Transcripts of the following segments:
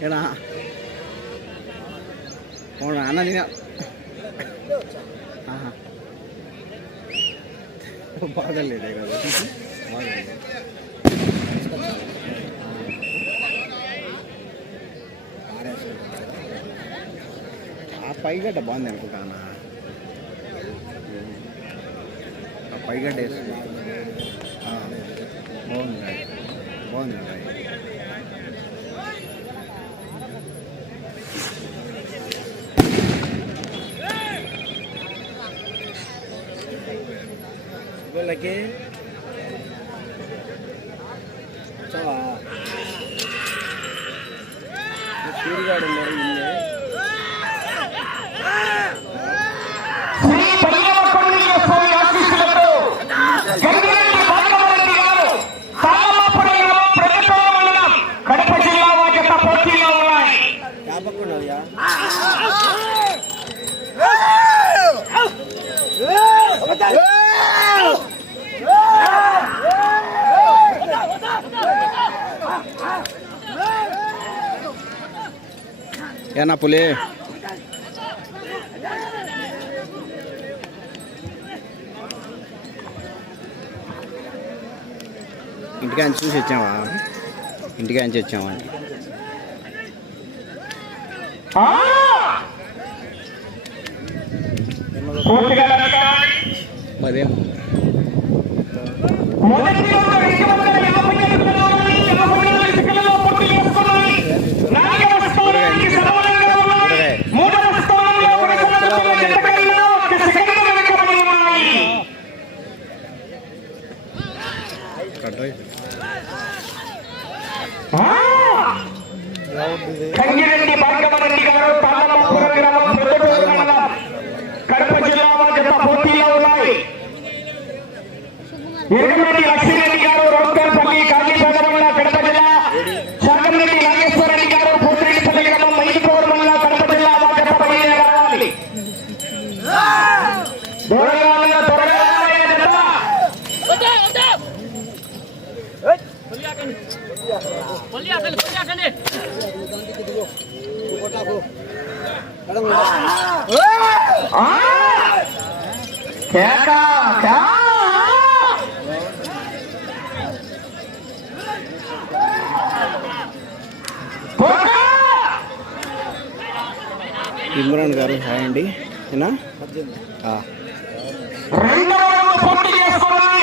ಹೇಳ. ನೋಡ ಅಣ್ಣ ನೀನು. ಹಾಂ ಭಾಗದಲ್ಲಿದೆ ಇವಾಗ ಭಾಗದಲ್ಲಿ పైగడ్డ బాగుంది అనుకుంటానా పైగడ్డ వేసుకున్నాను బాగుంది బాగుంది వాళ్ళకి ఏనా పులి ఇంటికా చూసి వచ్చావా? ఇంటికాంచి వచ్చావా? మరి? 생기는 ఇమ్రాన్ గారు హాయ్ అండి. చేసుకోవాలి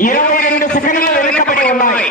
ഇരുപത്തിരണ്ട് സുഖങ്ങൾ എടുക്കപ്പെടുകയുണ്ടായി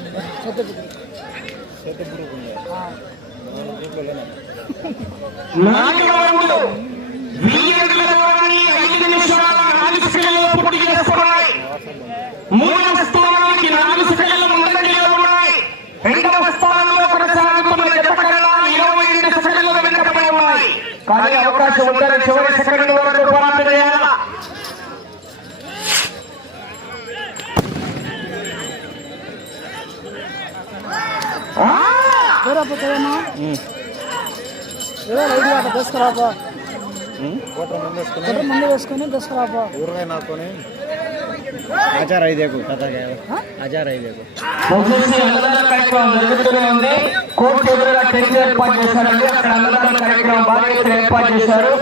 మూడవ స్థానానికి నాలుగు సెకండ్ల ముందంజలో ఉన్నాయి రెండవ స్థానంలో కొనసాగుతున్న జత కన్నా ఇరవై రెండు సెకండ్ల వెనుకబడి ఉన్నాయి కానీ అవకాశం ఉందని చివరి సెకండ్ వరకు పోరాటం చేయాలా ఆ! ఏదో లైట్ అట్లా ముందు వేసుకొని. తీసుకురాపో ఊరగాయ నాకొని. ఆచార ఐదేకు కథగా. ఆచార ఐదేకు. దయచేసి అన్నదాన కార్యక్రమం జరుగుతూనే ఉంది. కోర్టు ఎదురుగా టెంట్ ఏర్పాటు చేశారండి. అక్కడ అన్నదాన కార్యక్రమం బాగా ఏర్పాటు చేశారు.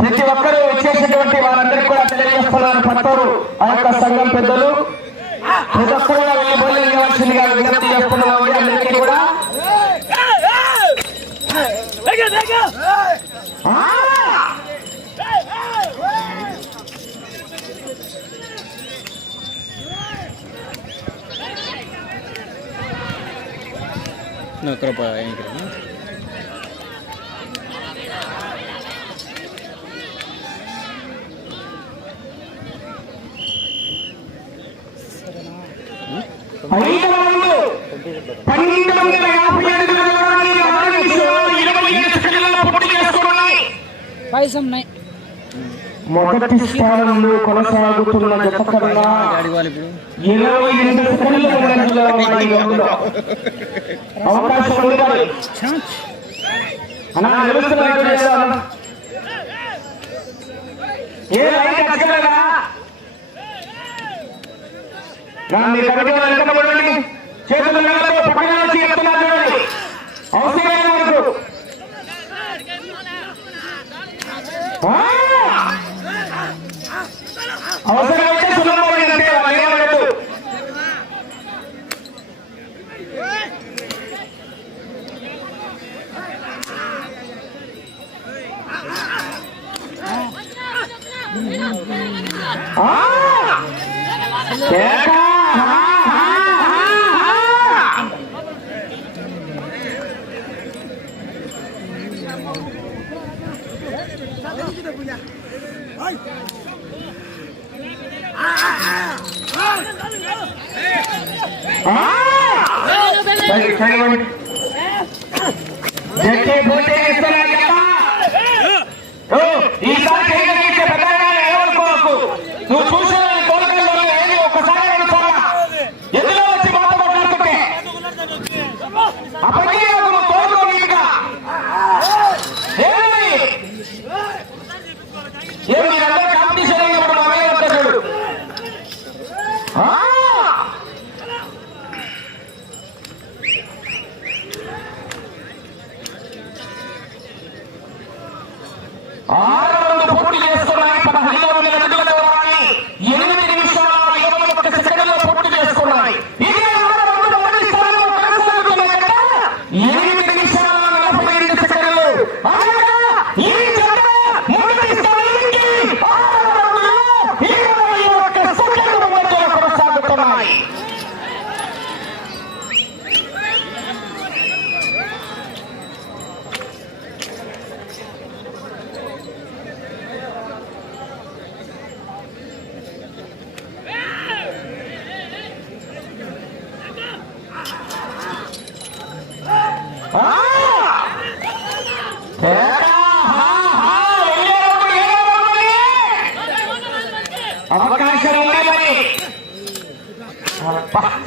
ప్రతి ఒక్కరూ వచ్చేసినటువంటి వారందరికీ కూడా తెలియజేస్తున్నారు పట్టూరు ఆ యొక్క సంఘం పెద్దలు. ప్రతి ఒక్కరు కూడా వెళ్ళి బోలింగ్ ఇవ్వాల్సిందిగా విజ్ఞప్తి Venga, venga! ¡Ah! No, tropa de micro, ¿no? ¿Eh? పాయసం నై మొదటి స్థానంలో కొనసాగుతున్న జత కన్నా ఇరవై సెకండ్ల అవకాశం అన్నా ఏ చేతులు పక్కన అవసరమైన వరకు. ఆ! అవసరమైతే సులభమైన అంతే వాళ్ళు ఏమనొద్దు. ఆ! కేక! ఆ! ఆ! ఆ! ఆ! సరే, సరే, మరి. జట్టే పోతే ఇస్తున్నారు ఆరు వందలు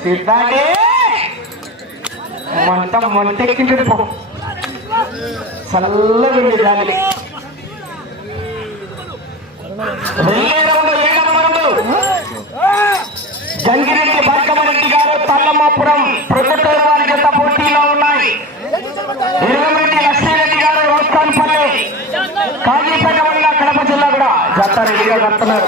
సిద్ధాండి మంట మంటెక్కింది పో. చల్లగా దాన్ని జంగిరెడ్డి బర్గమరెడ్డి గారు తల్లమాపురం ప్రభుత్వ వారి జత పోటీలో ఉన్నాయి? ఇరవరెడ్డి లక్ష్మీరెడ్డి గారు రోస్తాన్పల్లి కాజీపేట వల్ల కడప జిల్లా కూడా జత రెడ్డిగా కడుతున్నారు.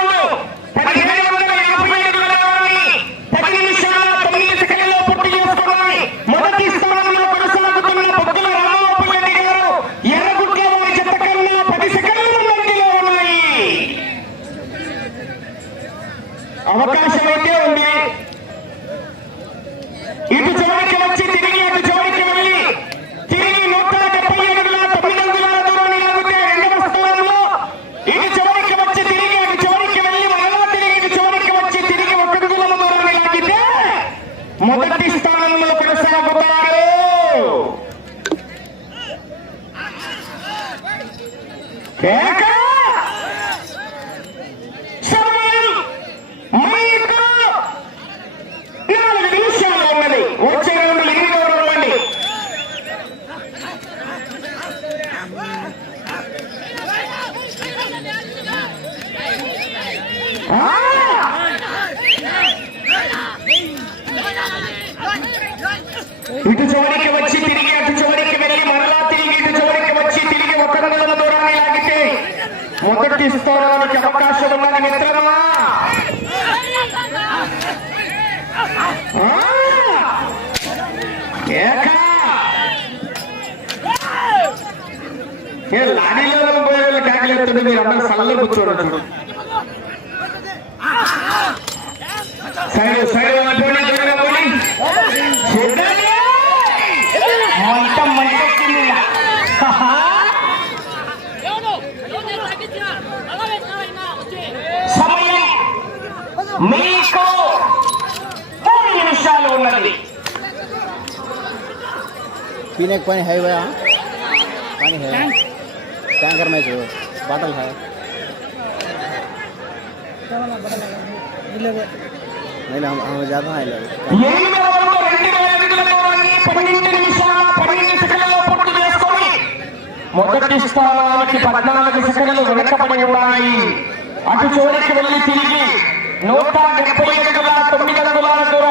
చేసుకోవడానికి అవకాశం ఉన్నది మిత్రమా? మీరు అందరూ సల్లు మొత్తం మంచి మీకు మూడు నిమిషాలు ఉన్నది. पीने పని पानी है भैया पानी है टैंकर में जो बाटल है మొదటి స్థానానికి పద్నాలుగు సెకండ్లు వెనకబడి ఉన్నాయి. అటు చివరికి వెళ్ళి తిరిగి నూట డెబ్బై ఐదు తొమ్మిది అడుగుల దూరం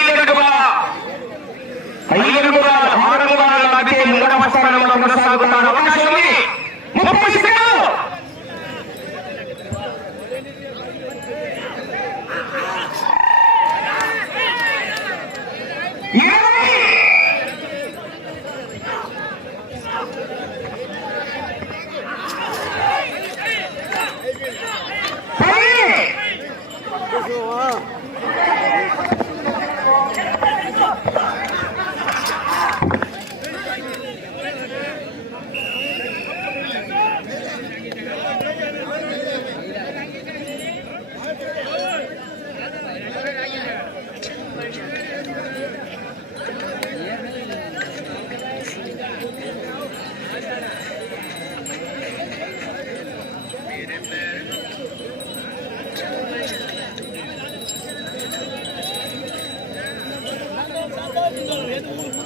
ఐదు ఆరు మధ్య మూడవ స్థానంలో కొనసాగుతారు అవకాశం ఉంది ముప్పై సెకండ్లు Oh, wow. 这个连的。